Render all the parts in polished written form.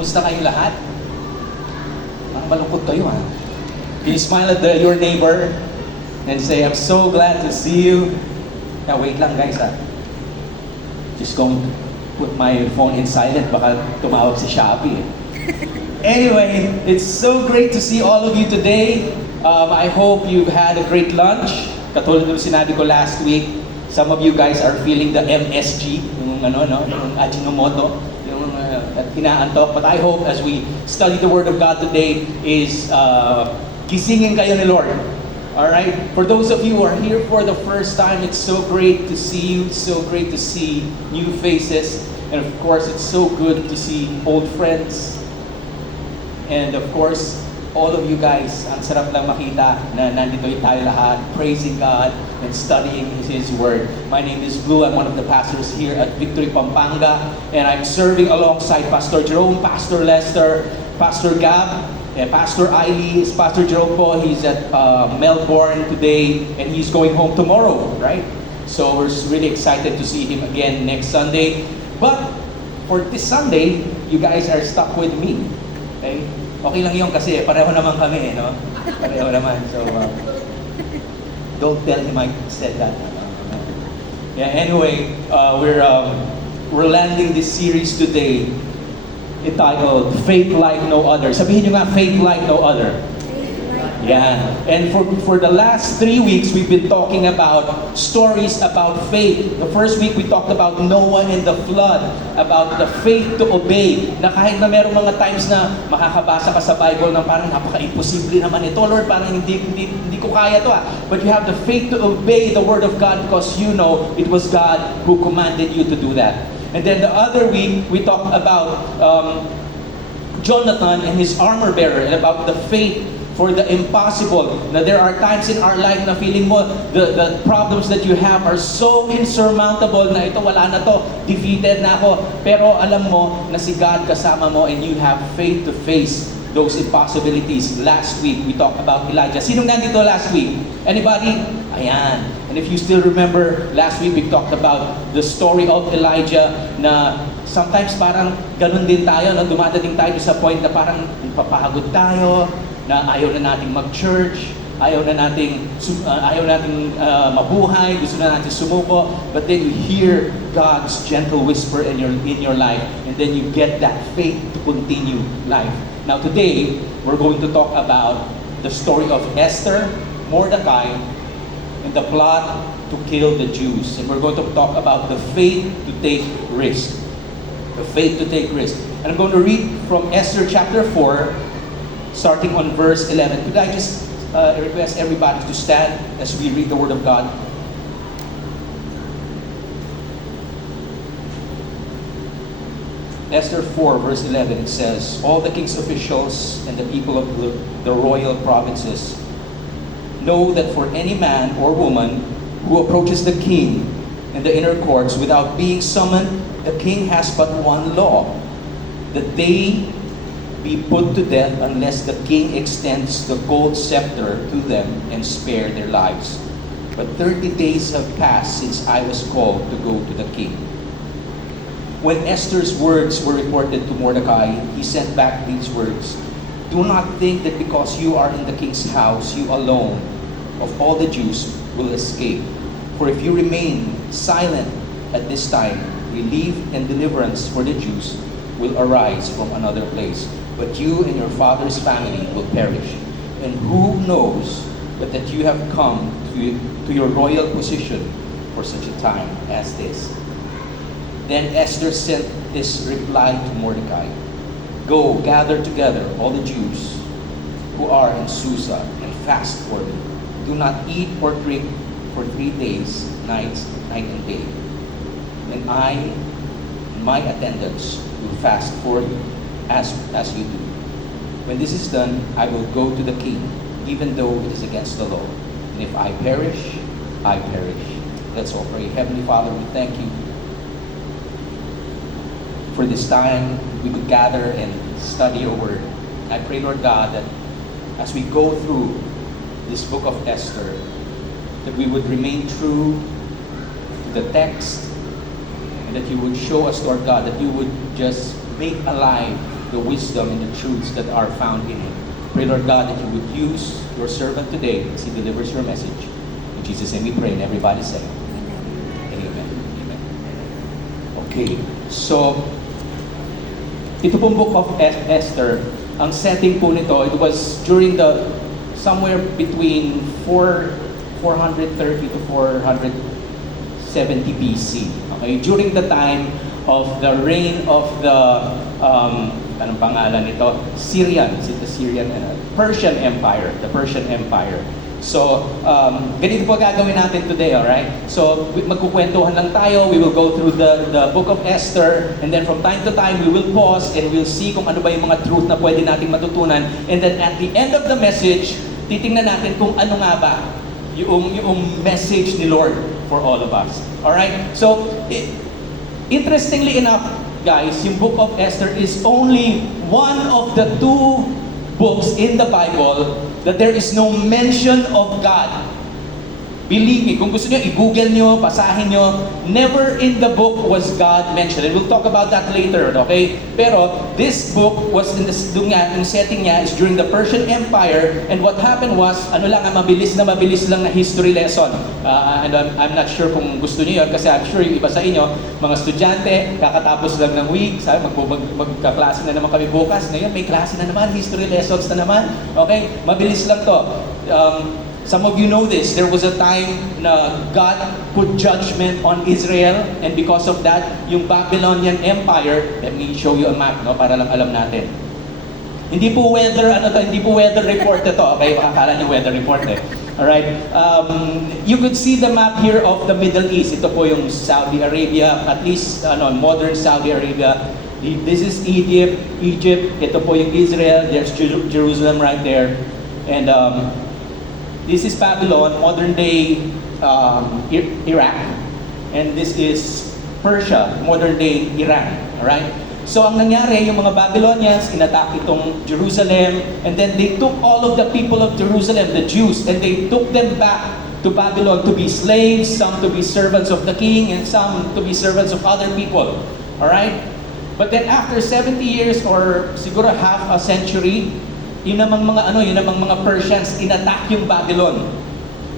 Kumusta kayo lahat? Parang malungkot kayo ha. Can you smile at your neighbor and say, I'm so glad to see you. Now wait lang guys ha. Just going to put my phone in silent, baka tumawag si Shopee. Anyway, it's so great to see all of you today. I hope you've had a great lunch. Katulad ng sinabi ko last week, some of you guys are feeling the MSG, yung Ajinomoto, yung hinaantok. But I hope as we study the Word of God today is gisingin kayo ni Lord. Alright? For those of you who are here for the first time, it's so great to see you. It's so great to see new faces. And of course, it's so good to see old friends. And of course, all of you guys, ang sarap lang makita na nandito tayo lahat, praising God and studying His Word. My name is Blue. I'm one of the pastors here at Victory Pampanga. And I'm serving alongside Pastor Jerome, Pastor Lester, Pastor Gab, and Pastor Ailey. Pastor Jerome po, he's at Melbourne today and he's going home tomorrow, right? So we're really excited to see him again next Sunday. But for this Sunday, you guys are stuck with me. Okay? Okay lang yun kasi pareho naman kami, no? Pareho naman. So, don't tell him I said that. Yeah, anyway, we're landing this series today entitled Faith Like No Other. Sabihin nyo nga, Faith Like No Other. Yeah. And for the last 3 weeks, we've been talking about stories about faith. The first week, we talked about Noah and the flood, about the faith to obey. Na kahit na merong mga times na makakabasa ka sa Bible na parang napaka-imposible naman ito, Lord, parang hindi ko kaya to. But you have the faith to obey the Word of God because you know it was God who commanded you to do that. And then the other week, we talked about Jonathan and his armor bearer and about the faith for the impossible. Na there are times in our life na feeling mo the problems that you have are so insurmountable na ito wala na to, defeated na ako. Pero alam mo na si God kasama mo and you have faith to face those impossibilities. Last week we talked about Elijah. Sinong nandito last week? Anybody? Ayan. And if you still remember, last week we talked about the story of Elijah na sometimes parang ganun din tayo, no? Dumadating tayo sa point na parang papahagod tayo, na ayaw na nating mag-church, ayaw na nating mabuhay, gusto na natin sumuko, but then you hear God's gentle whisper in your life, and then you get that faith to continue life. Now today, we're going to talk about the story of Esther, Mordecai, and the plot to kill the Jews. And we're going to talk about the faith to take risk. The faith to take risk. And I'm going to read from Esther chapter 4, starting on verse 11. Could I just request everybody to stand as we read the Word of God? Esther 4, verse 11, it says, all the king's officials and the people of the royal provinces know that for any man or woman who approaches the king in the inner courts without being summoned, the king has but one law, that they be put to death unless the king extends the gold scepter to them and spare their lives. But 30 days have passed since I was called to go to the king. When Esther's words were reported to Mordecai, he sent back these words, do not think that because you are in the king's house, you alone of all the Jews will escape. For if you remain silent at this time, relief and deliverance for the Jews will arise from another place. But you and your father's family will perish. And who knows but that you have come to your royal position for such a time as this? Then Esther sent this reply to Mordecai, go, gather together all the Jews who are in Susa and fast for me. Do not eat or drink for 3 days, night and day. And I and my attendants will fast for you as you do. When this is done, I will go to the king, even though it is against the law. And if I perish, I perish. Let's all pray. Heavenly Father, we thank you for this time we could gather and study your word. I pray, Lord God, that as we go through this book of Esther, that we would remain true to the text, and that you would show us, Lord God, that you would just make alive the wisdom and the truths that are found in it. Pray, Lord God, that you would use your servant today as he delivers your message. In Jesus' name we pray, and everybody say, Amen. Amen. Okay, so ito pong book of Esther, ang setting po nito, it was during the somewhere between 430 to 470 BC. Okay, during the time of the reign of the anong pangalan nito? Persian Empire, the Persian Empire. So, ganito po gagawin natin today, alright? So, magkukwentuhan lang tayo, we will go through the book of Esther, and then from time to time, we will pause and we'll see kung ano ba yung mga truth na pwede nating matutunan. And then at the end of the message, titingnan natin kung ano nga ba yung message ni Lord for all of us. Alright? So, interestingly enough, guys, yung book of Esther is only one of the two books in the Bible that there is no mention of God. Believe me, kung gusto nyo, i-google nyo, basahin nyo, never in the book was God mentioned. And we'll talk about that later, okay? Pero this book was in the setting niya is during the Persian Empire, and what happened was, mabilis lang na history lesson. And I'm not sure kung gusto niyo yun, kasi I'm sure yung iba sa inyo, mga estudyante, kakatapos lang ng week, sabi, magkaklase na naman kami bukas, ngayon may klase na naman, history lessons na naman, okay? Mabilis lang to. Some of you know this. There was a time na God put judgment on Israel, and because of that, yung Babylonian Empire, let me show you a map, no, para lang alam natin. Hindi po weather report ito, okay? Makakala niyo weather report eh. Alright? You could see the map here of the Middle East. Ito po yung Saudi Arabia, at least modern Saudi Arabia. This is Egypt. Ito po yung Israel. There's Jerusalem right there. And this is Babylon, modern day Iraq. And this is Persia, modern day Iran. Alright? So ang nangyari, yung mga Babylonians, inattack itong Jerusalem, and then they took all of the people of Jerusalem, the Jews, and they took them back to Babylon to be slaves, some to be servants of the king, and some to be servants of other people. Alright? But then after 70 years, or siguro half a century, yun namang mga Persians inattack yung Babylon.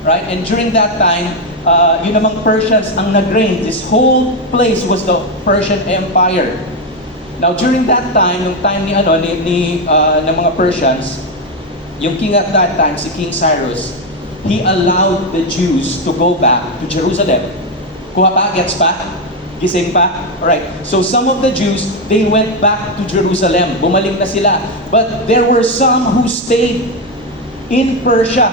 Right? And during that time, yun namang Persians ang nag-reign. This whole place was the Persian Empire. Now during that time, yung time ng mga Persians, yung king at that time, si King Cyrus, he allowed the Jews to go back to Jerusalem. Kuha pa? Gets pa? Gising pa? Alright. So some of the Jews, they went back to Jerusalem. Bumalik na sila. But there were some who stayed in Persia.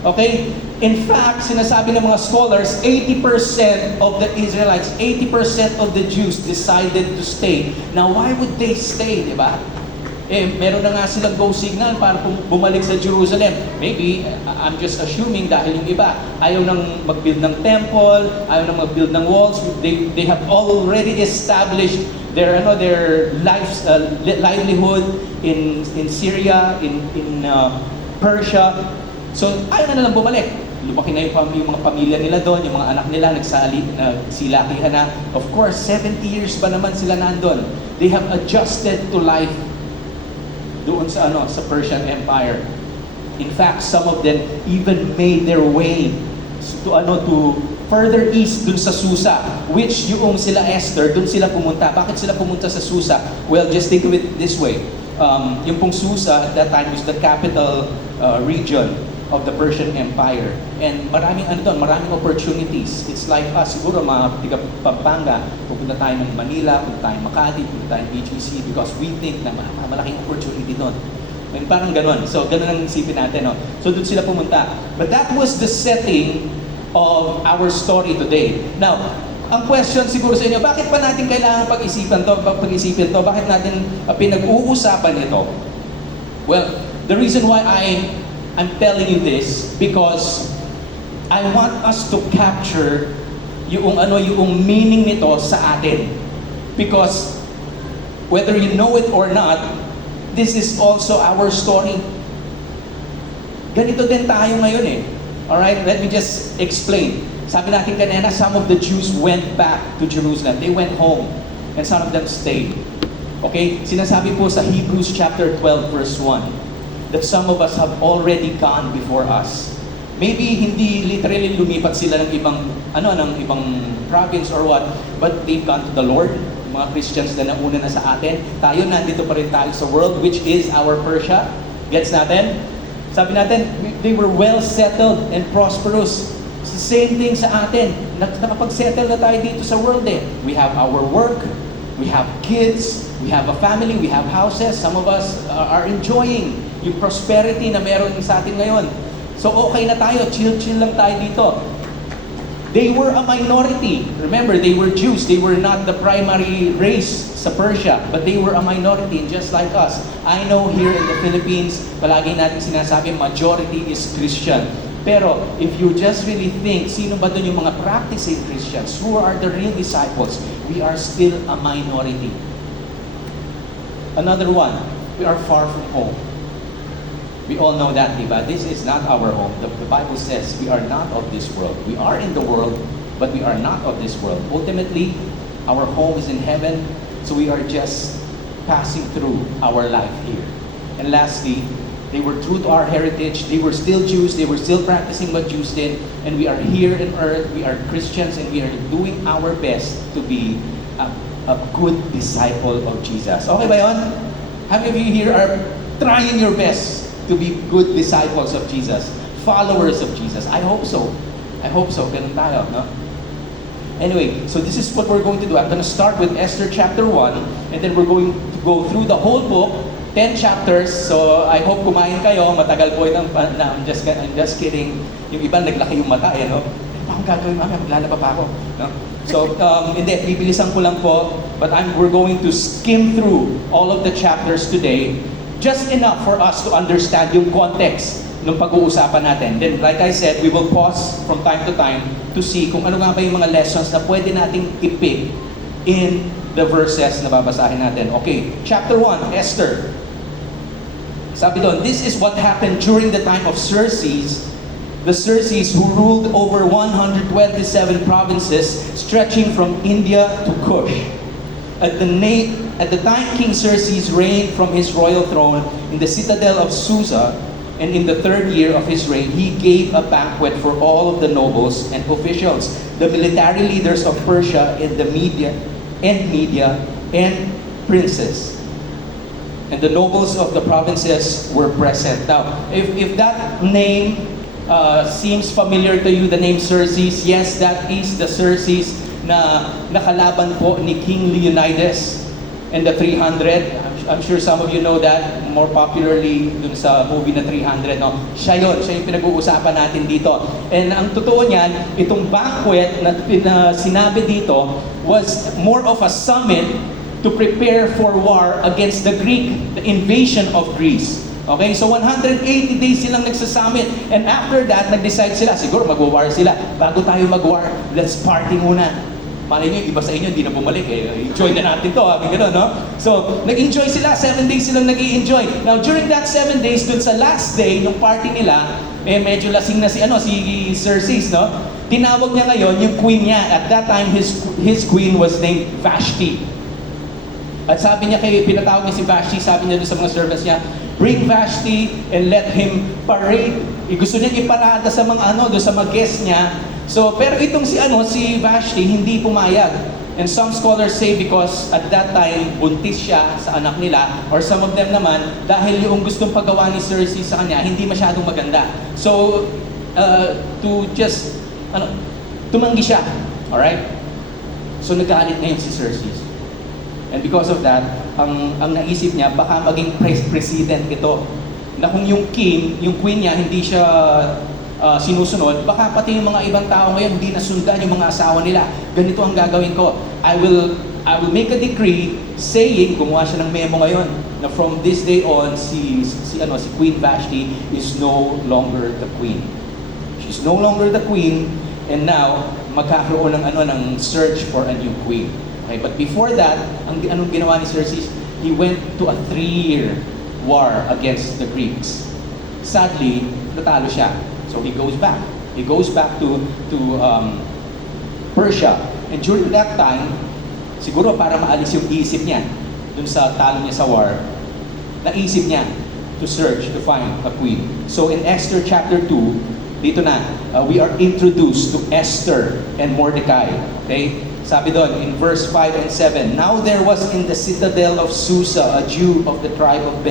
Okay? In fact, sinasabi ng mga scholars, 80% of the Israelites, 80% of the Jews decided to stay. Now, why would they stay, di ba? Meron na nga silang go signal para bumalik sa Jerusalem. Maybe, I'm just assuming dahil yung iba, ayaw nang mag-build ng temple, ayaw nang mag-build ng walls. They have already established their livelihood in Syria, in Persia. So, ayaw na lang bumalik. Lumaki na yung mga pamilya nila doon, yung mga anak nila nagsilakihan na. Of course, 70 years ba naman sila nandun? They have adjusted to life doon sa Persian Empire. In fact, some of them even made their way to further east dun sa Susa, which yung sila Esther, dun sila pumunta. Bakit sila pumunta sa Susa? Well, just think of it this way. Yung pong Susa at that time was the capital region of the Persian Empire. And maraming opportunities. It's like siguro mga tiga Pampanga, pupunta tayo ng Manila, pupunta tayo Makati, pupunta tayo BGC because we think na malaking opportunity doon. And parang ganun. So, ganun ang isipin natin. No? So, doon sila pumunta. But that was the setting of our story today. Now, ang question siguro sa inyo, bakit pa natin kailangan pag-isipan to? Bakit natin pinag-uusapan ito? Well, the reason why I'm telling you this because I want us to capture yung meaning nito sa atin. Because whether you know it or not, this is also our story. Ganito din tayo ngayon eh. Alright, let me just explain. Sabi natin kanina, some of the Jews went back to Jerusalem. They went home. And some of them stayed. Okay? Sinasabi po sa Hebrews chapter 12 verse 1 that some of us have already gone before us. Maybe hindi literally lumipat sila ng ibang province or what, but they've gone to the Lord. Mga Christians na nauna na sa atin. Tayo, nandito pa rin tayo sa world, which is our Persia. Gets natin? Sabi natin, they were well settled and prosperous. It's the same thing sa atin. Nakapag-settle na tayo dito sa world eh. We have our work, we have kids, we have a family, we have houses. Some of us are enjoying yung prosperity na meron sa atin ngayon. So okay na tayo, chill lang tayo dito. They were a minority. Remember, they were Jews. They were not the primary race sa Persia, but they were a minority, just like us. I know here in the Philippines, palagi natin sinasabi, majority is Christian. Pero if you just really think, sino ba doon yung mga practicing Christians? Who are the real disciples? We are still a minority. Another one, we are far from home. We all know that, diba? This is not our home. The Bible says we are not of this world. We are in the world, but we are not of this world. Ultimately, our home is in heaven, so we are just passing through our life here. And lastly, they were true to our heritage. They were still Jews. They were still practicing what Jews did. And we are here on earth. We are Christians, and we are doing our best to be a good disciple of Jesus. Okay ba yun? How many of you here are trying your best to be good disciples of Jesus, followers of Jesus? I hope so. I hope so. Ganun tayo, no? Anyway, so this is what we're going to do. I'm going to start with Esther chapter 1, and then we're going to go through the whole book, 10 chapters. So I hope kumain kayo. Matagal po itong, I'm just kidding. Yung iba naglaki yung mata, eh, no? Ano pa akong gagawin, mami? Maglalaba pa ako. No? So, hindi, bibilisan ko lang po. But we're going to skim through all of the chapters today. Just enough for us to understand yung context ng pag-uusapan natin. Then, like I said, we will pause from time to time to see kung ano nga ba yung mga lessons na pwede nating i-pick in the verses na babasahin natin. Okay, chapter 1, Esther. Sabi doon, this is what happened during the time of Xerxes, the Xerxes who ruled over 127 provinces stretching from India to Kush. At the time King Xerxes reigned from his royal throne in the citadel of Susa, and in the 3rd year of his reign, he gave a banquet for all of the nobles and officials, the military leaders of Persia and Media, and princes. And the nobles of the provinces were present. Now, if that name seems familiar to you, the name Xerxes, yes, that is the Xerxes na nakalaban po ni King Leonidas and the 300. I'm sure some of you know that more popularly dun sa movie na 300. No? Siya yung pinag-uusapan natin dito. And ang totoo niyan, itong banquet na sinabi dito was more of a summit to prepare for war against the invasion of Greece. Okay, so 180 days silang nagsasummit. And after that, nag-decide sila, siguro mag-war sila. Bago tayo mag-war, let's party muna. Malay nyo, iba sa inyo, hindi na bumalik. Enjoy na natin to, gano'n, no? So, nag-enjoy sila. 7 days silang nag-i-enjoy. Now, during that 7 days, dun sa last day, ng party nila, medyo lasing na si Xerxes, no? Tinawag niya ngayon yung queen niya. At that time, his queen was named Vashti. At sabi niya pinatawag niya si Vashti, sabi niya doon sa mga servants niya, bring Vashti and let him parade. Gusto niya iparada sa mga doon sa mga guests niya. So, pero itong si Vashti, hindi pumayag. And some scholars say because at that time, buntis siya sa anak nila, or some of them naman, dahil yung gustong paggawa ni Xerxes sa kanya, hindi masyadong maganda. So, tumanggi siya. Alright? So, nagkaalit ngayon si Xerxes. And because of that, ang naisip niya, baka maging president ito. Na kung yung king, yung queen niya, hindi siya sinusunod, baka pati yung mga ibang tao ngayon hindi nasundan yung mga asawa nila. Ganito ang gagawin ko. I will make a decree saying, gumawa siya ng memo ngayon, na from this day on, si Queen Vashti is no longer the queen. She's no longer the queen, and now, magkakaroon ng search for a new queen. Okay, but before that, anong ginawa ni Xerxes? He went to a 3-year war against the Greeks. Sadly, natalo siya. So he goes back. He goes back to Persia. And during that time, siguro para maalis yung isip niya, dun sa talo niya sa war, naisip niya to search, to find a queen. So in Esther chapter 2, dito na, we are introduced to Esther and Mordecai. Okay? Sabi doon in verse 5 and 7, now there was in the citadel of Susa a Jew of the tribe of